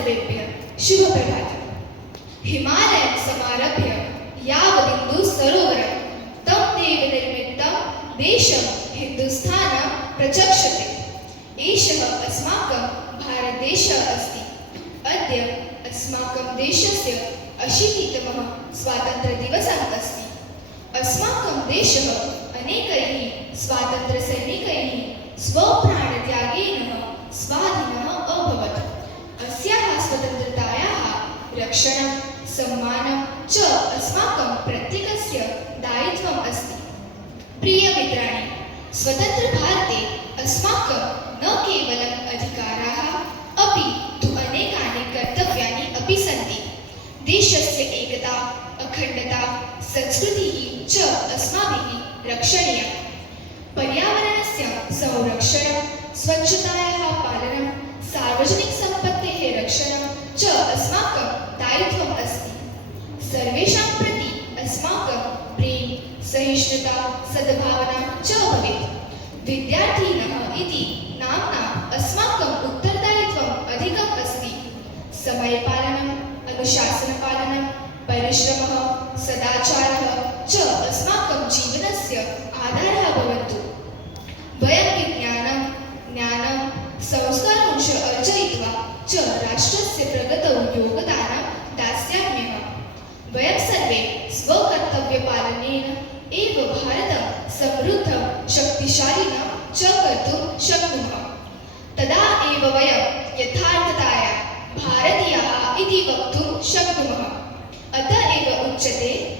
सर्वेभ्यः शुभप्रभातम्। हिमालयं समारभ्य यावदिन्दु सरोवरं तं देवनिर्मितं देशं हिन्दुस्थानं प्रचक्षते। एषः अस्माकं भारतदेशः अस्ति। अद्य अस्माकं देशस्य 80तमः स्वातन्त्र्यदिवसः अस्ति। अस्माकं देशः अनेकैः स्वातन्त्र्यसैनिकैः स्वप्राणत्यागेन स्वाधीनः अभवत्। अस्याः स्वतन्त्रतायाः रक्षणं सम्मानं च अस्माकं प्रत्येकस्य दायित्वम् अस्ति। प्रियमित्राणि, स्वतन्त्रभारते अस्माकं न केवलम् अधिकाराः अपि तु अनेकानि कर्तव्यानि अपि सन्ति। देशस्य एकता, अखण्डता, संस्कृतिः च अस्माभिः रक्षणीया। पर्यावरणस्य संरक्षणं, स्वच्छतायाः पालनं, सार्वजनिकसम्पत्तेः रक्षणं च अस्माकं दायित्वम् अस्ति। सर्वेषां प्रति अस्माकं प्रेम, सहिष्णुता, सद्भावना च भवेत्। विद्यार्थिनः इति नाम्ना अस्माकं उत्तरदायित्वम् अधिकम् अस्ति। समयपालनं, अनुशासनपालनं, परिश्रमः, सदाचारः च अस्माकं जीवनस्य आधारः भवन्तु। वयं विज्ञानं, ज्ञानं, संस्कारांश अर्जयित्वा च राष्ट्रस्य प्रगतौ योगदानं दास्याम्यः। वयं सर्वे स्वकर्तव्यपालनेन एव भारतं समृद्धं, शक्तिशालिनं च कर्तुं शक्नुमः। तदा एव वयं यथार्थतया भारतीयाः इति वक्तुं शक्नुमः। अतः एव उच्यते